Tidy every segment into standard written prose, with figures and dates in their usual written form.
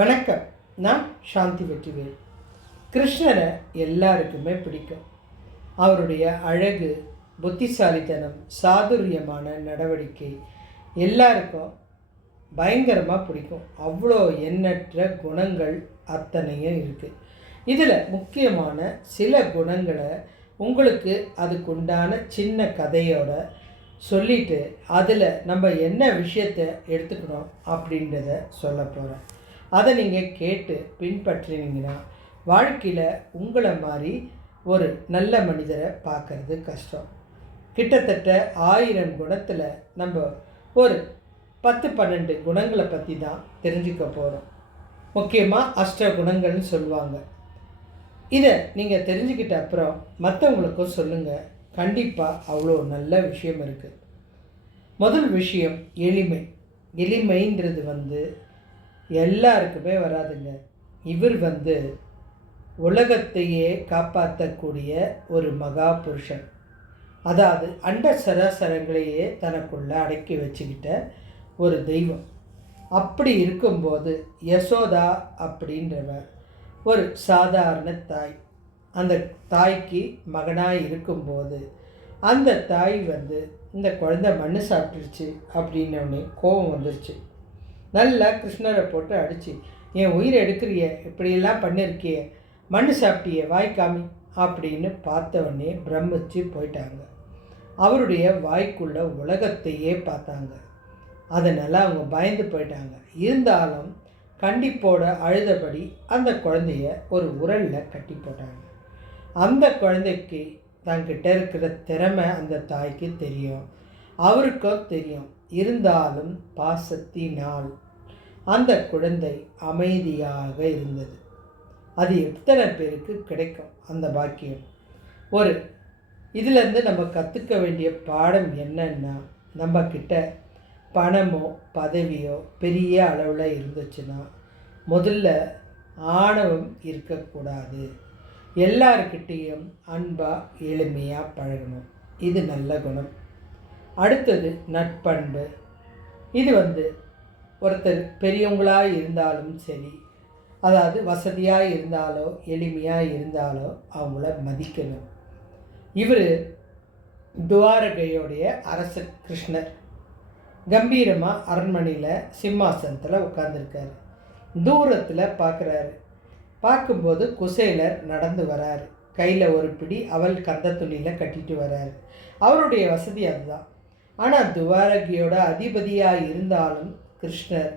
வணக்கம். நான் சாந்தி வெற்றிவேல். கிருஷ்ணரை எல்லாருக்குமே பிடிக்கும். அவருடைய அழகு, புத்திசாலித்தனம், சாதுரியமான நடவடிக்கை எல்லாருக்கும் பயங்கரமாக பிடிக்கும். அவ்வளோ எண்ணற்ற குணங்கள் அத்தனையும் இருக்குது. இதில் முக்கியமான சில குணங்களை உங்களுக்கு அதுக்குண்டான சின்ன கதையோட சொல்லிவிட்டு அதில் நம்ம என்ன விஷயத்தை எடுத்துக்கணும் அப்படின்றத சொல்ல போகிறேன். அதை நீங்கள் கேட்டு பின்பற்றினீங்கன்னா வாழ்க்கையில் உங்களை மாதிரி ஒரு நல்ல மனிதரை பார்க்குறது கஷ்டம். கிட்டத்தட்ட 1000 குணத்தில் நம்ம ஒரு 10-12 குணங்களை பற்றி தான் தெரிஞ்சுக்க போகிறோம். முக்கியமாக அஷ்ட குணங்கள்னு சொல்லுவாங்க. இதை நீங்கள் தெரிஞ்சுக்கிட்ட அப்புறம் மற்றவங்களுக்கும் சொல்லுங்கள். கண்டிப்பாக அவ்வளோ நல்ல விஷயம் இருக்குது. முதல் விஷயம் எளிமை. எளிமைன்றது எல்லாருக்குமே வராதுங்க. இவர் உலகத்தையே காப்பாற்றக்கூடிய ஒரு மகா புருஷன். அதாவது அண்ட சராசரங்களையே தனக்குள்ளே அடக்கி வச்சுக்கிட்ட ஒரு தெய்வம். அப்படி இருக்கும்போது யசோதா அப்படின்றவர் ஒரு சாதாரண தாய். அந்த தாய்க்கு மகனாக இருக்கும்போது அந்த தாய் இந்த குழந்தை மண்ணு சாப்பிட்டுருச்சு அப்படின்னோடனே கோபம் வந்துருச்சு. நல்லா கிருஷ்ணரை போட்டு அடித்து, என் உயிரை எடுக்கிறிய, இப்படியெல்லாம் பண்ணியிருக்கிய, மண்ணு சாப்பிட்டிய, வாய்க்காமி அப்படின்னு பார்த்தவொடனே பிரமிச்சு போயிட்டாங்க. அவருடைய வாய்க்குள்ள உலகத்தையே பார்த்தாங்க. அதனால் அவங்க பயந்து போயிட்டாங்க. இருந்தாலும் கண்டிப்போட அழுதபடி அந்த குழந்தைய ஒரு உரலில் கட்டி போட்டாங்க. அந்த குழந்தைக்கு தங்கிட்ட இருக்கிற திறமை அந்த தாய்க்கு தெரியும், அவருக்கும் தெரியும். இருந்தாலும் பாசத்தினால் அந்த குழந்தை அமைதியாக இருந்தது. அது எத்தனை பேருக்கு கிடைக்கும் அந்த பாக்கியம்? ஒரு இதிலேருந்து நம்ம கற்றுக்க வேண்டிய பாடம் என்னன்னா, நம்மக்கிட்ட பணமோ பதவியோ பெரிய அளவில் இருந்துச்சுன்னா முதல்ல ஆணவம் இருக்கக்கூடாது. எல்லாருக்கிட்டேயும் அன்பாக எளிமையாக பழகணும். இது நல்ல குணம். அடுத்தது நட்பண்பு. இது ஒருத்தர் பெரியவங்களாக இருந்தாலும் சரி, அதாவது வசதியாக இருந்தாலோ எளிமையாக இருந்தாலோ அவங்கள மதிக்கணும். இவர் துவாரகையோடைய அரசர் கிருஷ்ணர். கம்பீரமாக அரண்மனையில் சிம்மாசனத்தில் உட்காந்துருக்காரு. தூரத்தில் பார்க்குறாரு. பார்க்கும்போது குசேலர் நடந்து வராரு. கையில் ஒரு பிடி அவள் கந்த துணியில் கட்டிட்டு வராரு. அவருடைய வசதி அதுதான். ஆனால் துவாரகியோட அதிபதியாக இருந்தாலும் கிருஷ்ணர்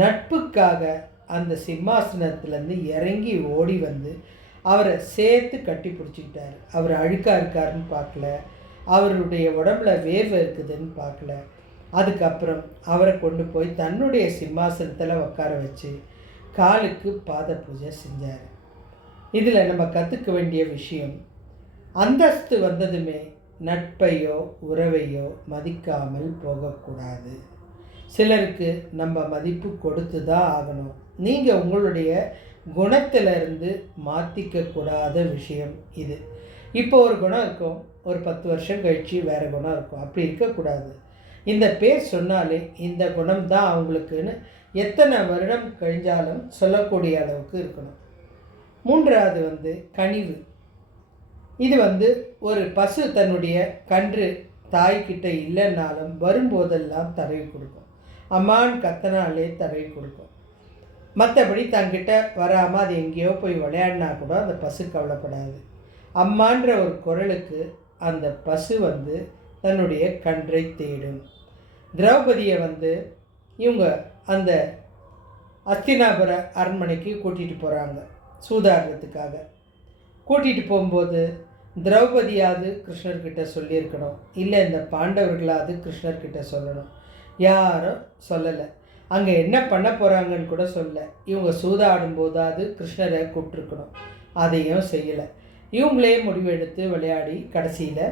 நட்புக்காக அந்த சிம்மாசனத்துலேருந்து இறங்கி ஓடி அவரை சேர்த்து கட்டி பிடிச்சிக்கிட்டார். அவர் அழுக்காக இருக்காருன்னு பார்க்கல, அவருடைய உடம்புல வேர்வை இருக்குதுன்னு பார்க்கல. அதுக்கப்புறம் அவரை கொண்டு போய் தன்னுடைய சிம்மாசனத்தில் உட்கார வச்சு காலுக்கு பாத பூஜை செஞ்சார். இதில் நம்ம கற்றுக்க வேண்டிய விஷயம், அந்தஸ்து வந்ததுமே நட்பையோ உறவையோ மதிக்காமல் போகக்கூடாது. சிலருக்கு நம்ம மதிப்பு கொடுத்து தான் ஆகணும். நீங்கள் உங்களுடைய குணத்திலிருந்து மாற்றிக்கக்கூடாத விஷயம் இது. இப்போ ஒரு குணம் இருக்கும், ஒரு 10 வருஷம் கழித்து வேறு குணம் இருக்கும். அப்படி இருக்கக்கூடாது. இந்த பேர் சொன்னாலே இந்த குணம் தான் அவங்களுக்குன்னு எத்தனை வருடம் கழிஞ்சாலும் சொல்லக்கூடிய அளவுக்கு இருக்கணும். மூன்றாவது கனிவு. இது ஒரு பசு தன்னுடைய கன்று தாய்கிட்ட இல்லைன்னாலும் வரும்போதெல்லாம் தடவி கொடுக்கும். அம்மான் கத்தனாலே தடவி கொடுக்கும். மற்றபடி தங்கிட்ட வராமல் அது எங்கேயோ போய் விளையாடினா கூட அந்த பசு கவலைப்படாது. அம்மான்ற ஒரு குரலுக்கு அந்த பசு தன்னுடைய கன்றை தேடும். திரௌபதியை இவங்க அந்த அஸ்தினாபுர அரண்மனைக்கு கூட்டிகிட்டு போகிறாங்க சூதாடுறதுக்காக. கூட்டிகிட்டு போகும்போது திரௌபதியாவது கிருஷ்ணர்கிட்ட சொல்லியிருக்கணும், இல்லை இந்த பாண்டவர்களாவது கிருஷ்ணர்கிட்ட சொல்லணும். யாரும் சொல்லலை. அங்கே என்ன பண்ண போகிறாங்கன்னு கூட சொல்ல. இவங்க சூதாடும்போதாவது கிருஷ்ணரை கூப்பிட்ருக்கணும், அதையும் செய்யலை. இவங்களே முடிவெடுத்து விளையாடி கடைசியில்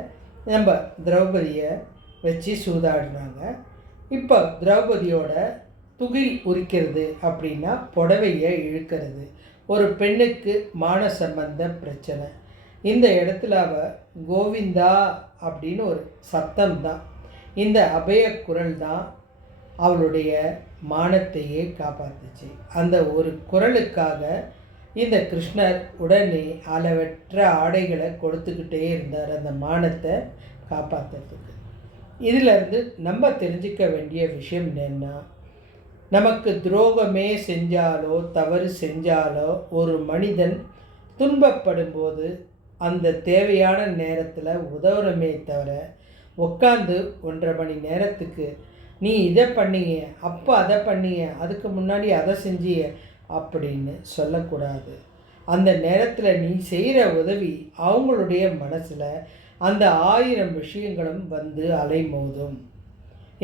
நம்ம திரௌபதியை வச்சு சூதாடினாங்க. இப்போ திரௌபதியோட துகில் உரிக்கிறது அப்படின்னா புடவையை இழுக்கிறது. ஒரு பெண்ணுக்கு மான சம்பந்த பிரச்சனை. இந்த இடத்துல அவள் கோவிந்தா அப்படின்னு ஒரு சத்தம் தான், இந்த அபய குரல் தான் அவளுடைய மானத்தையே காப்பாற்றுச்சு. அந்த ஒரு குரலுக்காக இந்த கிருஷ்ணர் உடனே அளவற்ற ஆடைகளை கொடுத்துக்கிட்டே இருந்தார் அந்த மானத்தை காப்பாற்றுறதுக்கு. இதிலிருந்து நம்ம தெரிஞ்சிக்க வேண்டிய விஷயம் என்னென்னா, நமக்கு துரோகமே செஞ்சாலோ தவறு செஞ்சாலோ ஒரு மனிதன் துன்பப்படும்போது அந்த தேவையான நேரத்தில் உதவுறமே தவிர உட்காந்து 1.5 மணி நேரத்துக்கு நீ இதை பண்ணிய, அப்போ அதை பண்ணிய, அதுக்கு முன்னாடி அதை செஞ்சிய அப்படின்னு சொல்லக்கூடாது. அந்த நேரத்தில் நீ செய்கிற உதவி அவங்களுடைய மனசில் அந்த 1000 விஷயங்களும் வந்து அலைமோதும்.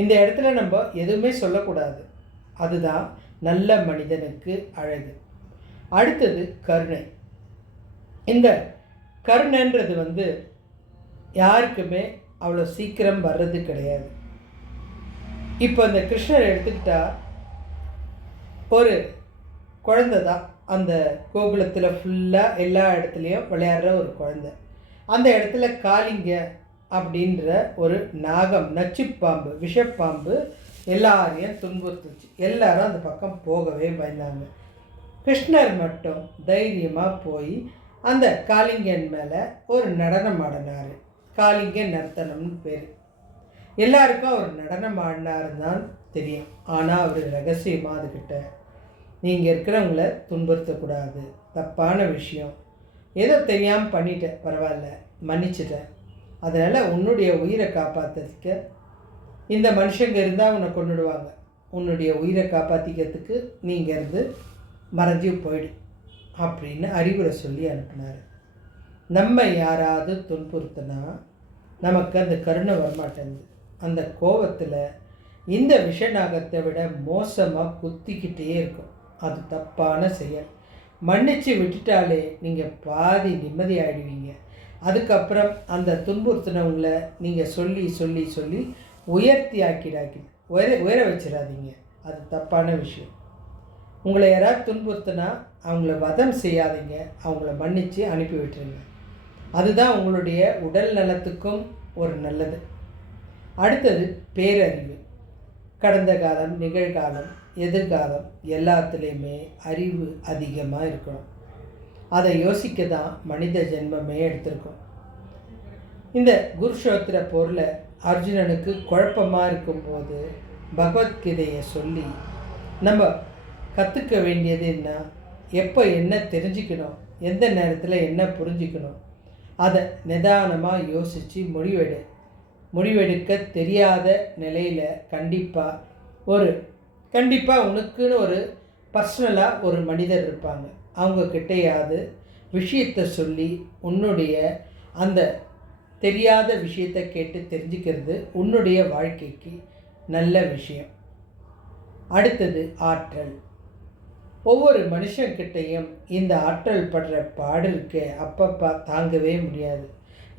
இந்த இடத்துல நம்ம எதுவுமே சொல்லக்கூடாது. அதுதான் நல்ல மனிதனுக்கு அழகு. அடுத்தது கருணை. இந்த கருணைன்றது யாருக்குமே அவ்வளோ சீக்கிரம் வர்றது கிடையாது. இப்போ இந்த கிருஷ்ணர் எடுத்துக்கிட்டா ஒரு குழந்தை தான். அந்த கோகுலத்தில் ஃபுல்லாக எல்லா இடத்துலையும் விளையாடுற ஒரு குழந்தை. அந்த இடத்துல காளிங்க அப்படின்ற ஒரு நாகம், நச்சுப்பாம்பு, விஷப்பாம்பு எல்லாரையும் துன்புறுத்துச்சு. எல்லாரும் அந்த பக்கம் போகவே பயந்தாங்க. கிருஷ்ணர் மட்டும் தைரியமாக போய் அந்த காளிங்கன் மேலே ஒரு நடனம் ஆடினார். காளிங்க நர்த்தனம்னு பேர். எல்லாருக்கும் அவர் நடனம் ஆடினாருன்னு தான் தெரியும். ஆனால் அவர் ரகசியமாக அதுக்கிட்ட, நீங்கள் இருக்கிறவங்கள துன்புறுத்தக்கூடாது, தப்பான விஷயம், ஏதோ தெரியாமல் பண்ணிட்டேன், பரவாயில்ல, மன்னிச்சிட்டேன், அதனால் உன்னுடைய உயிரை காப்பாற்றுறதுக்கு இந்த மனுஷங்க இருந்தால் உன்னை கொண்டுடுவாங்க, உன்னுடைய உயிரை காப்பாற்றிக்கிறதுக்கு நீங்கள் இருந்து மறைஞ்சி போயிடு அப்படின்னு அறிவுரை சொல்லி அனுப்பினார். நம்ம யாராவது துன்புறுத்தினா நமக்கு அந்த கருணை வரமாட்டேங்குது. அந்த கோபத்தில் இந்த விஷநாகத்தை விட மோசமாக குத்திக்கிட்டே இருக்கும். அது தப்பான செயல். மன்னிச்சு விட்டுட்டாலே நீங்கள் பாதி நிம்மதி ஆகிடுவீங்க. அதுக்கப்புறம் அந்த துன்புறுத்தினவங்களை நீங்கள் சொல்லி சொல்லி சொல்லி உயர்த்தி உயர வச்சிடாதீங்க. அது தப்பான விஷயம். உங்களை யாராவது துன்புறுத்தினா அவங்கள வதம் செய்யாதீங்க, அவங்கள மன்னித்து அனுப்பி விட்டுருங்க. அதுதான் உங்களுடைய உடல் நலத்துக்கும் ஒரு நல்லது. அடுத்தது பேரறிவு. கடந்த காலம், நிகழ்காலம், எதிர்காலம் எல்லாத்துலேயுமே அறிவு அதிகமாக இருக்கணும். அதை யோசிக்க தான் மனித ஜென்மமே எடுத்திருக்கோம். இந்த குருஷோத்திர போரில் அர்ஜுனனுக்கு குழப்பமாக இருக்கும்போது பகவத்கீதையை சொல்லி நம்ம கற்றுக்க வேண்டியது என்ன, எப்போ என்ன தெரிஞ்சுக்கணும், எந்த நேரத்தில் என்ன புரிஞ்சுக்கணும், அதை நிதானமாக யோசித்து முடிவெடுக்க தெரியாத நிலையில் கண்டிப்பாக உனக்குன்னு ஒரு பர்சனலாக ஒரு மனிதர் இருப்பாங்க. அவங்கக்கிட்டையாவது விஷயத்தை சொல்லி உன்னுடைய அந்த தெரியாத விஷயத்தை கேட்டு தெரிஞ்சுக்கிறது உன்னுடைய வாழ்க்கைக்கு நல்ல விஷயம். அடுத்தது ஆற்றல். ஒவ்வொரு மனுஷன்கிட்டையும் இந்த ஆற்றல் படுற பாடு இருக்கே, அப்பப்பா தாங்கவே முடியாது.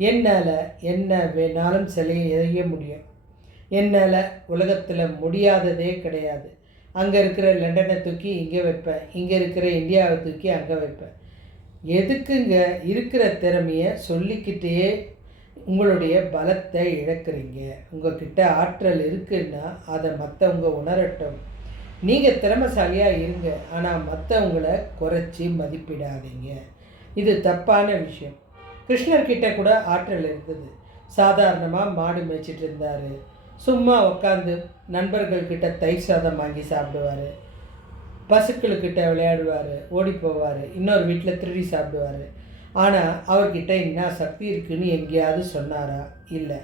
என்னால் என்ன வேணாலும் செய்ய முடியும், என்னால் உலகத்தில் முடியாததே கிடையாது. அங்கே இருக்கிற லண்டனை தூக்கி இங்கே வைப்பேன், இங்கே இருக்கிற இந்தியாவை தூக்கி அங்கே வைப்பேன். எதுக்குங்க இருக்கிற திறமையை சொல்லிக்கிட்டே உங்களுடைய பலத்தை இழக்கிறீங்க? உங்கள்கிட்ட ஆற்றல் இருக்குன்னா அதை மற்றவங்க உணரட்டும். நீங்கள் திறமைசாலியாக இருங்க, ஆனால் மற்றவங்களை குறைச்சி மதிப்பிடாதீங்க. இது தப்பான விஷயம். கிருஷ்ணர்கிட்ட கூட ஆற்றல் இருந்தது. சாதாரணமாக மாடு மேய்ச்சிட்டு இருந்தார். சும்மா உட்காந்து நண்பர்கள்கிட்ட தயிர் சாதம் வாங்கி சாப்பிடுவார், பசுக்களுக்கிட்ட விளையாடுவார், ஓடி போவார், இன்னொரு வீட்டில் திருடி சாப்பிடுவார். ஆனால் அவர்கிட்ட என்ன சக்தி இருக்குதுன்னு எங்கேயாவது சொன்னாரா? இல்லை.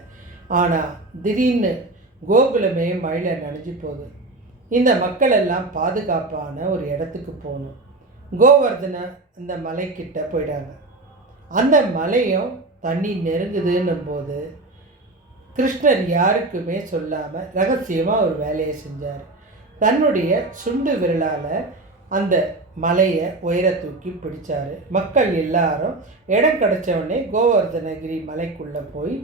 ஆனால் திடீர்னு கோகுலமே மழையில் நனைஞ்சு போகுது. இந்த மக்கள் எல்லாம் பாதுகாப்பான ஒரு இடத்துக்கு போகணும். கோவர்தன இந்த மலைக்கிட்ட போயிட்டாங்க. அந்த மலையும் தண்ணி நெருங்குதுன்னும் போது கிருஷ்ணர் யாருக்குமே சொல்லாமல் ரகசியமாக ஒரு வேலையை செஞ்சார். தன்னுடைய சுண்டு விரலால் அந்த மலையை உயர தூக்கி பிடிச்சார். மக்கள் எல்லாரும் இடம் கிடச்சவொடனே கோவர்தனகிரி மலைக்குள்ளே போய்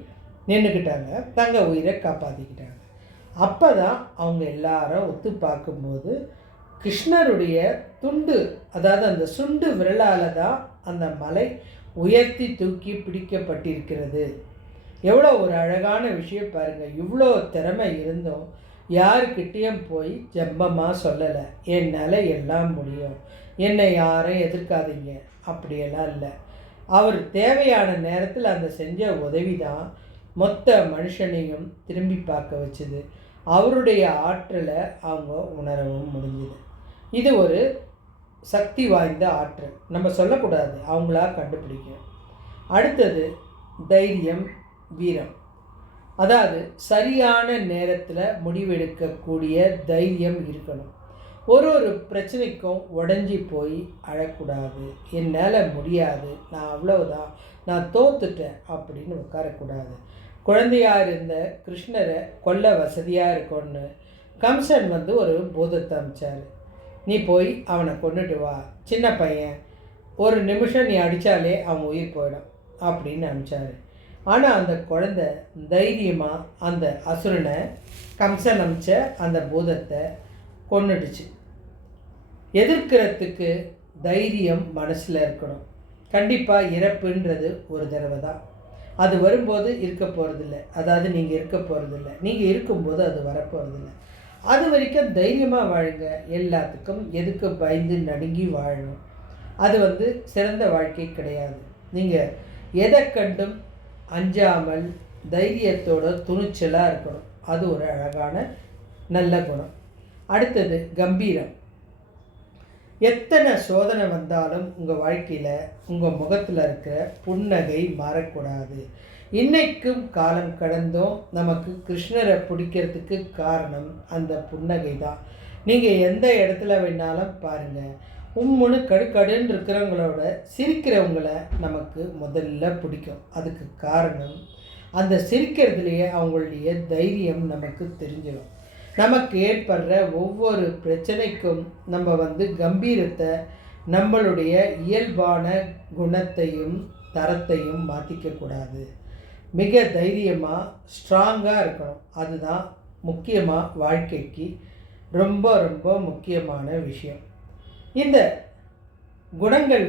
நின்றுக்கிட்டாங்க, தங்க உயிரை காப்பாற்றிக்கிட்டாங்க. அப்போ தான் அவங்க எல்லாரும் ஒத்து பார்க்கும்போது கிருஷ்ணருடைய துண்டு, அதாவது அந்த சுண்டு விரலால் தான் அந்த மலை உயர்த்தி தூக்கி பிடிக்கப்பட்டிருக்கிறது. எவ்வளோ ஒரு அழகான விஷயம் பாருங்கள். இவ்வளோ திறமை இருந்தும் யாருக்கிட்டேயும் போய் ஜம்பமாக சொல்லலை, என்னால் எல்லாம் முடியும், என்னை யாரும் எதிர்க்காதீங்க அப்படியெல்லாம் இல்லை. அவர் தேவையான நேரத்தில் அந்த செஞ்ச உதவி தான் மொத்த மனுஷனையும் திரும்பி பார்க்க வச்சுது. அவருடைய ஆற்றலை அவங்க உணரவும் முடிஞ்சுது. இது ஒரு சக்தி வாய்ந்த ஆற்றல், நம்ம சொல்லக்கூடாது, அவங்களா கண்டுபிடிக்கும். அடுத்தது தைரியம், வீரம். அதாவது சரியான நேரத்தில் முடிவெடுக்கக்கூடிய தைரியம் இருக்கணும். ஒரு பிரச்சனைக்கும் உடஞ்சி போய் அழக்கூடாது, என்னால் முடியாது, நான் அவ்வளவுதான், நான் தோத்துட்டேன் அப்படின்னு உட்காரக்கூடாது. குழந்தையாக இருந்த கிருஷ்ணரை கொல்ல வசதியாக இருக்கும்னு கம்சன் ஒரு பூதத்தை அமைச்சார். நீ போய் அவனை கொண்டுட்டு வா, சின்ன பையன், ஒரு நிமிஷம் நீ அடித்தாலே அவன் உயிர் போயிடும் அப்படின்னு அனுப்பிச்சார். ஆனால் அந்த குழந்தை தைரியமாக அந்த அசுரனை, கம்சன் அமிச்ச அந்த பூதத்தை கொன்னுடுச்சு. எதிர்க்கிறதுக்கு தைரியம் மனசில் இருக்கணும். கண்டிப்பாக இறப்புன்றது ஒரு தடவை தான், அது வரும்போது இருக்க போகிறதில்ல, அதாவது நீங்கள் இருக்க போகிறதில்ல, நீங்கள் இருக்கும்போது அது வரப்போகிறதில்ல. அது வரைக்கும் தைரியமாக வாழுங்க. எல்லாத்துக்கும் எதுக்கு பயந்து நடுங்கி வாழணும், அது சிறந்த வாழ்க்கை கிடையாது. நீங்கள் எதை கண்டும் அஞ்சாமல் தைரியத்தோட துணிச்சலாக இருக்கணும், அது ஒரு அழகான நல்ல குணம். அடுத்தது கம்பீரம். எத்தனை சோதனை வந்தாலும் உங்கள் வாழ்க்கையில் உங்கள் முகத்தில் இருக்கிற புன்னகை மாறக்கூடாது. இன்றைக்கும் காலம் கடந்தும் நமக்கு கிருஷ்ணரை பிடிக்கிறதுக்கு காரணம் அந்த புன்னகை தான். நீங்கள் எந்த இடத்துல வேணாலும் பாருங்கள், உம்முன்னு கடுக்கடுன்னு இருக்கிறவங்களோட சிரிக்கிறவங்கள நமக்கு முதல்ல பிடிக்கும். அதுக்கு காரணம் அந்த சிரிக்கிறதுலையே அவங்களுடைய தைரியம் நமக்கு தெரிஞ்சிடும். நமக்கு ஏற்படுற ஒவ்வொரு பிரச்சனைக்கும் நம்ம கம்பீரத்தை, நம்மளுடைய இயல்பான குணத்தையும் தரத்தையும் மாற்றிக்கக்கூடாது. மிக தைரியமாக ஸ்ட்ராங்காக இருக்கணும். அதுதான் முக்கியமாக வாழ்க்கைக்கு ரொம்ப ரொம்ப முக்கியமான விஷயம். இந்த குணங்கள்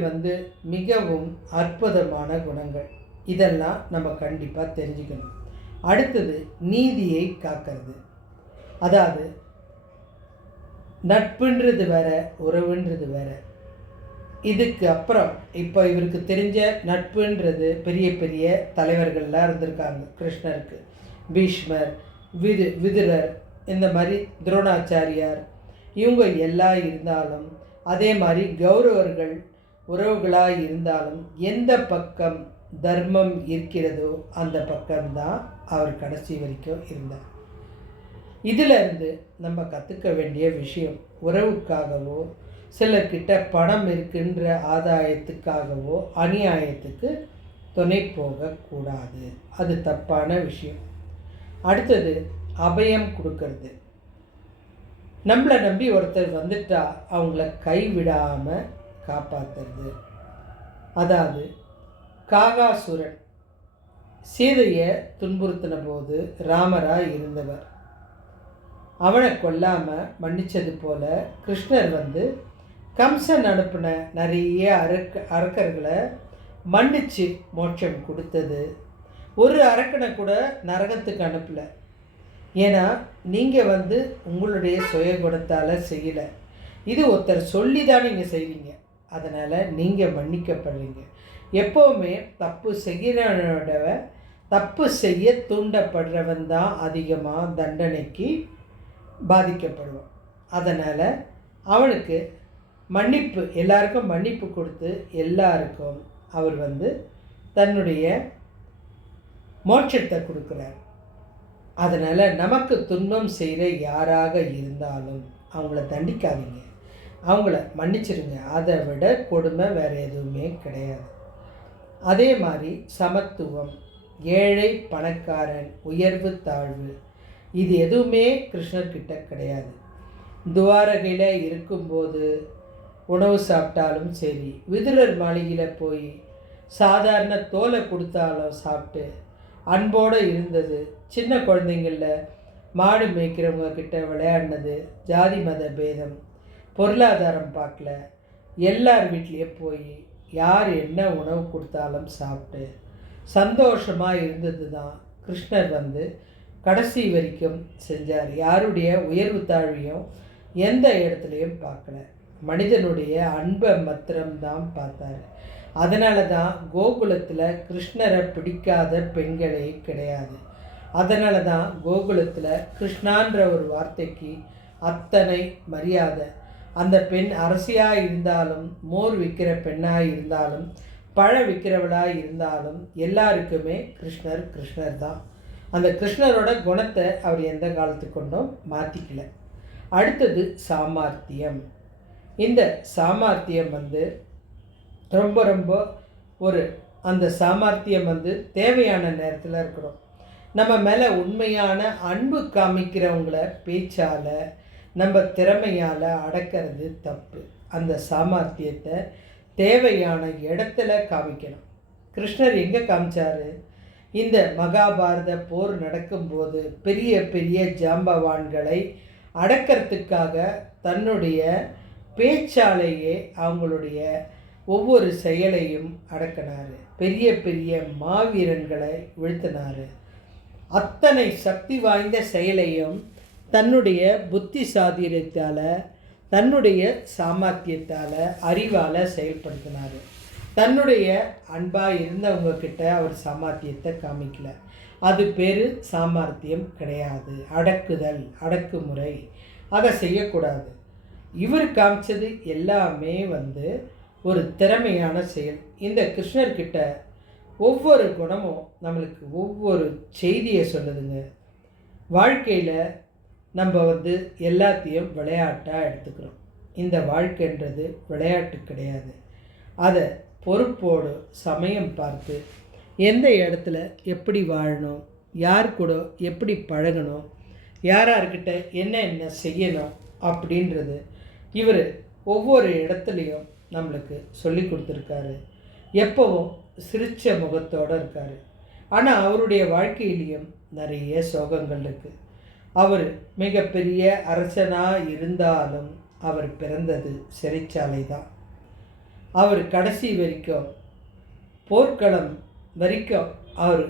மிகவும் அற்புதமான குணங்கள். இதெல்லாம் நம்ம கண்டிப்பாக தெரிஞ்சுக்கணும். அடுத்தது நீதியை காக்கிறது. அதாவது நட்புன்றது வேற, உறவுன்றது வேற. இதுக்கு அப்புறம் இப்போ இவருக்கு தெரிஞ்ச நட்புன்றது பெரிய பெரிய தலைவர்கள்லாம் இருந்திருக்காங்க கிருஷ்ணருக்கு. பீஷ்மர், விதுரர், இந்த மாதிரி துரோணாச்சாரியார், இவங்க எல்லாம் இருந்தாலும், அதே மாதிரி கௌரவர்கள் உறவுகளாக இருந்தாலும், எந்த பக்கம் தர்மம் இருக்கிறதோ அந்த பக்கம்தான் அவர் கடைசி வரைக்கும் இருந்தார். இதிலிருந்து நம்ம கற்றுக்க வேண்டிய விஷயம், உறவுக்காகவோ சிலர்கிட்ட பணம் இருக்கின்ற ஆதாயத்துக்காகவோ அநியாயத்துக்கு துணை போகக்கூடாது, அது தப்பான விஷயம். அடுத்தது அபயம் கொடுக்கறது. நம்மளை நம்பி ஒருத்தர் வந்துட்டா அவங்கள கைவிடாமல் காப்பாற்றுறது. அதாவது காகாசுரன் சீதையை துன்புறுத்தின போது ராமராக இருந்தவர், அவனை கொல்லாமல் மன்னித்தது போல கிருஷ்ணர் கம்சன் அனுப்பின நிறைய அரக்கர்களை மன்னிச்சு மோட்சம் கொடுத்தது. ஒரு அரக்கனை கூட நரகத்துக்கு அனுப்பலை. ஏன்னா நீங்கள் உங்களுடைய சுய குணத்தால் செய்யலை, இது ஒருத்தர் சொல்லி தான் நீங்கள் செய்வீங்க, அதனால் நீங்கள் மன்னிக்கப்படுறீங்க. எப்போவுமே தப்பு செய்கிறவனோட தப்பு செய்ய தூண்டப்படுறவன் தான் அதிகமாக தண்டனைக்கு பாதிக்கப்படுவான். அதனால் அவனுக்கு மன்னிப்பு, எல்லாருக்கும் மன்னிப்பு கொடுத்து எல்லாருக்கும் அவர் தன்னுடைய மோட்சத்தை கொடுக்குறார். அதனால் நமக்கு துன்பம் செய்கிற யாராக இருந்தாலும் அவங்கள தண்டிக்காதீங்க, அவங்கள மன்னிச்சிருங்க. அதை விட கொடுமை வேறு எதுவுமே கிடையாது. அதே மாதிரி சமத்துவம், ஏழை பணக்காரன், உயர்வு தாழ்வு, இது எதுவுமே கிருஷ்ணர்கிட்ட கிடையாது. துவாரகையில் இருக்கும்போது உணவு சாப்பிட்டாலும் சரி, விதுரர் மாளிகையில் போய் சாதாரண தோலை கொடுத்தாலும் சாப்பிட்டு அன்போடு இருந்தது, சின்ன குழந்தைங்களில் மாடு மேய்க்கிறவங்க கிட்ட விளையாடினது, ஜாதி மத பேதம், பொருளாதாரம் பார்க்கல, எல்லார் வீட்லேயே போய் யார் என்ன உணவு கொடுத்தாலும் சாப்பிட்டு சந்தோஷமாக இருந்தது தான் கிருஷ்ணர் கடைசி வரைக்கும் செஞ்சார். யாருடைய உயர்வு தாழ்வையும் எந்த இடத்துலையும் பார்க்கல. மனிதனுடைய அன்பை மாத்திரம்தான் பார்த்தார். அதனால தான் கோகுலத்தில் கிருஷ்ணரை பிடிக்காத பெண்களே கிடையாது. அதனால தான் கோகுலத்தில் கிருஷ்ணான்ற ஒரு வார்த்தைக்கு அத்தனை மரியாதை. அந்த பெண் அரசியாக இருந்தாலும், மோர் விற்கிற பெண்ணாக இருந்தாலும், பழம் விற்கிறவளாக இருந்தாலும் எல்லாருக்குமே கிருஷ்ணர் கிருஷ்ணர் தான். அந்த கிருஷ்ணரோட குணத்தை அவர் எந்த காலத்துக்கு கொண்டும் மாற்றிக்கல. அடுத்தது சாமர்த்தியம். இந்த சாமர்த்தியம் ரொம்ப ரொம்ப ஒரு அந்த சாமர்த்தியம் தேவையான நேரத்தில் இருக்கிறோம். நம்ம மேலே உண்மையான அன்பு காமிக்கிறவங்கள பேச்சால் நம்ம திறமையால் அடக்கிறது தப்பு. அந்த சாமர்த்தியத்தை தேவையான இடத்துல காமிக்கணும். கிருஷ்ணர் எங்கே காமிச்சார்? இந்த மகாபாரத போர் நடக்கும்போது பெரிய பெரிய ஜாம்பவான்களை அடக்கிறதுக்காக தன்னுடைய பேச்சாலேயே அவங்களுடைய ஒவ்வொரு செயலையும் அடக்கினார். பெரிய பெரிய மாவீரன்களை வீழ்த்தினார். அத்தனை சக்தி வாய்ந்த செயலையும் தன்னுடைய புத்தி சாதுரியத்தால், தன்னுடைய சாமர்த்தியத்தால், அறிவால் செயல்படுத்தினார். தன்னுடைய அன்பாக இருந்தவங்கக்கிட்ட அவர் சாமர்த்தியத்தை காமிக்கல. அது பேர் சாமர்த்தியம் கிடையாது. அடக்குதல், அடக்குமுறை, அதை செய்யக்கூடாது. இவர் காமிச்சது எல்லாமே ஒரு திறமையான செயல். இந்த கிருஷ்ணர்கிட்ட ஒவ்வொரு குணமும் நம்மளுக்கு ஒவ்வொரு செய்தியை சொல்லுதுங்க. வாழ்க்கையில் நம்ம எல்லாத்தையும் விளையாட்டாக எடுத்துக்கிறோம். இந்த வாழ்க்கைன்றது விளையாட்டு கிடையாது. அதை பொறுப்போடு சமயம் பார்த்து எந்த இடத்துல எப்படி வாழணும், யார் கூட எப்படி பழகணும், யார்கிட்ட என்ன செய்யணும் அப்படின்றது இவர் ஒவ்வொரு இடத்துலையும் நம்மளுக்கு சொல்லி கொடுத்துருக்காரு. எப்பவும் சிரிச்ச முகத்தோடு இருக்கார். ஆனால் அவருடைய வாழ்க்கையிலையும் நிறைய சோகங்கள் இருக்குது. அவர் மிகப்பெரிய அரசனாக இருந்தாலும் அவர் பிறந்தது சிறைச்சாலை தான். அவர் கடைசி வரைக்கும் போர்க்களம் வரைக்கும் அவர்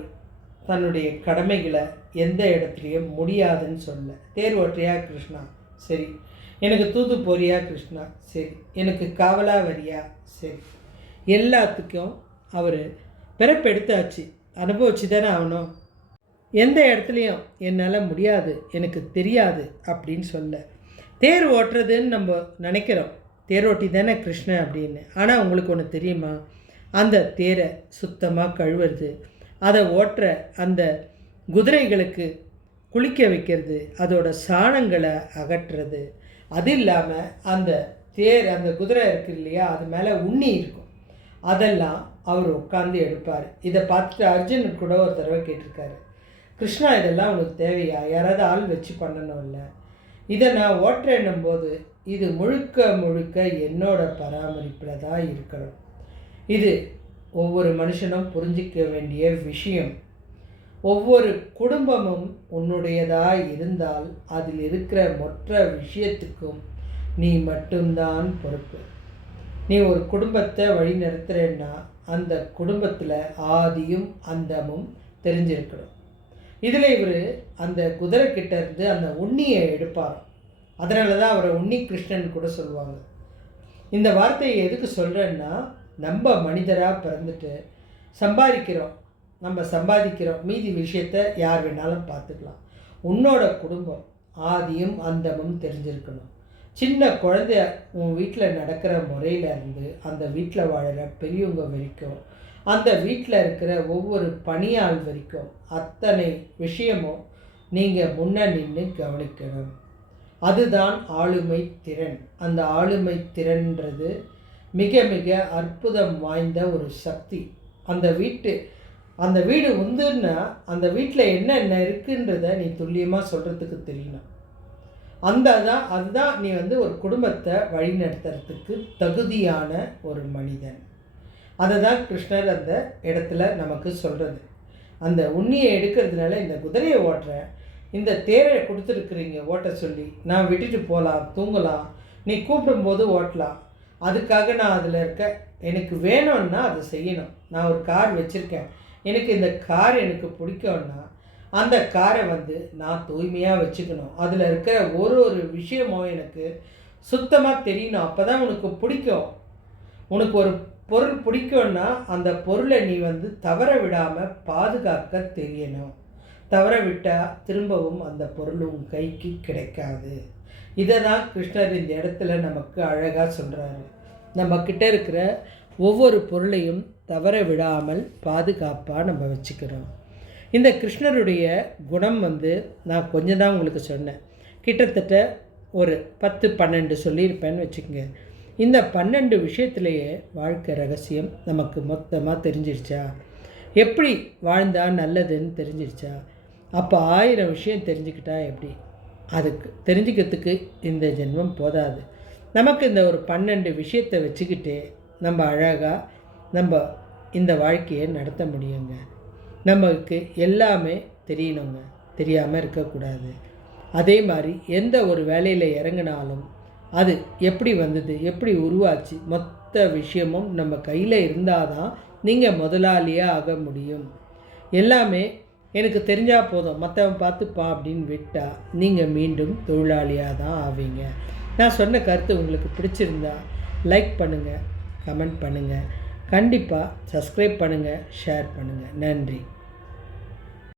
தன்னுடைய கடமைகளை எந்த இடத்துலையும் முடியாதுன்னு சொல்ல. தேர் ஓட்டுறியா கிருஷ்ணா, சரி. எனக்கு தூது போறியா கிருஷ்ணா, சரி. எனக்கு காவலாக வரியா, சரி. எல்லாத்துக்கும் அவர் பிறப்பெடுத்தாச்சு, அனுபவிச்சு தானே ஆகணும். எந்த இடத்துலையும் என்னால் முடியாது, எனக்கு தெரியாது அப்படின்னு சொல்ல. தேர் ஓட்டுறதுன்னு நம்ம நினைக்கிறோம், தேர் ஓட்டி தானே கிருஷ்ணன் அப்படின்னு. ஆனால் உங்களுக்கு ஒன்று தெரியுமா? அந்த தேரை சுத்தமாக கழுவுறது, அதை ஓட்டுற அந்த குதிரைகளுக்கு குளிக்க வைக்கிறது, அதோட சாணங்களை அகற்றுறது, அது இல்லாமல் அந்த அந்த குதிரை இருக்குது இல்லையா, அது மேலே உண்ணி இருக்கும், அதெல்லாம் அவர் உட்காந்து எடுப்பார். இதை பார்த்துட்டு அர்ஜுனுக்கு கூட ஒரு தடவை கேட்டிருக்காரு, கிருஷ்ணா இதெல்லாம் உனக்கு தேவையா, யாராவது ஆள் வச்சு பண்ணணும் இல்லை, இதை நான் ஓட்டுறேன்னும் போது இது முழுக்க முழுக்க என்னோட பராமரிப்பில் தான் இருக்கணும். இது ஒவ்வொரு மனுஷனும் புரிஞ்சிக்க வேண்டிய விஷயம். ஒவ்வொரு குடும்பமும் உன்னுடையதாக இருந்தால் அதில் இருக்கிற மொத்த விஷயத்துக்கும் நீ மட்டும்தான் பொறுப்பு. நீ ஒரு குடும்பத்தை வழி நடத்துகிறேன்னா அந்த குடும்பத்தில் ஆதியும் அந்தமும் தெரிஞ்சிருக்கணும். இதில் இவர் அந்த குதிரைக்கிட்ட இருந்து அந்த உண்ணியை எடுப்பார். அதனால தான் அவரை உண்ணி கிருஷ்ணன் கூட சொல்லுவாங்க. இந்த வார்த்தையை எதுக்கு சொல்கிறேன்னா, நம்ம மனிதராக பிறந்துட்டு சம்பாதிக்கிறோம், மீதி விஷயத்தை யார் வேணாலும் பார்த்துக்கலாம். உன்னோட குடும்பம் ஆதியும் அந்தமும் தெரிஞ்சிருக்கணும். சின்ன குழந்தைய உன் வீட்டில் நடக்கிற முறையிலேருந்து அந்த வீட்டில் வாழற பெரியவங்க வரைக்கும், அந்த வீட்டில் இருக்கிற ஒவ்வொரு பணியாள் வரைக்கும் அத்தனை விஷயமும் நீங்கள் முன்ன நின்று கவனிக்கணும். அதுதான் ஆளுமை திறன். அந்த ஆளுமை திறன்றது மிக மிக அற்புதம் வாய்ந்த ஒரு சக்தி. அந்த வீடு உந்துன்னா அந்த வீட்டில் என்னென்ன இருக்குன்றதை நீ துல்லியமாக சொல்கிறதுக்கு தெரியணும். அதுதான் நீ ஒரு குடும்பத்தை வழிநடத்துறதுக்கு தகுதியான ஒரு மனிதன். அதை தான் கிருஷ்ணர் அந்த இடத்துல நமக்கு சொல்கிறது. அந்த உண்ணியை எடுக்கிறதுனால இந்த குதிரையை ஓட்டுறேன், இந்த தேரை கொடுத்துருக்குறீங்க ஓட்ட சொல்லி, நான் விட்டுட்டு போகலாம், தூங்கலாம், நீ கூப்பிடும்போது ஓட்டலாம், அதுக்காக நான் அதில் எனக்கு வேணும்னா அதை செய்யணும். நான் ஒரு கார் வச்சுருக்கேன், எனக்கு இந்த கார் எனக்கு பிடிக்கும்னா அந்த காரை வந்து நான் தூய்மையாக வச்சுக்கணும். அதில் இருக்கிற ஒரு ஒரு விஷயமும் எனக்கு சுத்தமாக தெரியணும். அப்போ தான் உனக்கு பிடிக்கும். உனக்கு ஒரு பொருள் பிடிக்கும்னா அந்த பொருளை நீ வந்து தவற விடாமல் பாதுகாக்க தெரியணும். தவற விட்டால் திரும்பவும் அந்த பொருள் உன் கைக்கு கிடைக்காது. இதை தான் கிருஷ்ணர் இந்த இடத்துல நமக்கு அழகாக சொல்கிறாரு. நம்மக்கிட்ட இருக்கிற ஒவ்வொரு பொருளையும் தவற விடாமல் பாதுகாப்பாக நம்ம வச்சுக்கிறோம். இந்த கிருஷ்ணருடைய குணம் வந்து நான் கொஞ்சம் தான் உங்களுக்கு சொன்னேன். கிட்டத்தட்ட ஒரு 10-12 சொல்லியிருப்பேன்னு வச்சுக்கோங்க. இந்த 12 விஷயத்துலேயே வாழ்க்கை ரகசியம் நமக்கு மொத்தமாக தெரிஞ்சிருச்சா? எப்படி வாழ்ந்தால் நல்லதுன்னு தெரிஞ்சிருச்சா? அப்போ 1000 விஷயம் தெரிஞ்சுக்கிட்டா எப்படி? அதுக்கு தெரிஞ்சுக்கிறதுக்கு இந்த ஜென்மம் போதாது. நமக்கு இந்த ஒரு 12 விஷயத்தை வச்சுக்கிட்டு நம்ம அழகாக நம்ம இந்த வாழ்க்கையை நடத்த முடியுங்க. நமக்கு எல்லாமே தெரியணுங்க, தெரியாமல் இருக்கக்கூடாது. அதே மாதிரி எந்த ஒரு வேலையில் இறங்கினாலும் அது எப்படி வந்தது, எப்படி உருவாச்சு, மொத்த விஷயமும் நம்ம கையில் இருந்தால் தான் நீங்கள் முதலாளியாக ஆக முடியும். எல்லாமே எனக்கு தெரிஞ்சால் போதும், மற்றவன் பார்த்துப்பான் அப்படின்னு விட்டால் நீங்கள் மீண்டும் தொழிலாளியாக தான் ஆவீங்க. நான் சொன்ன கருத்து உங்களுக்கு பிடிச்சிருந்தா லைக் பண்ணுங்கள், கமெண்ட் பண்ணுங்கள், கண்டிப்பாக சப்ஸ்கிரைப் பண்ணுங்கள், ஷேர் பண்ணுங்கள். நன்றி.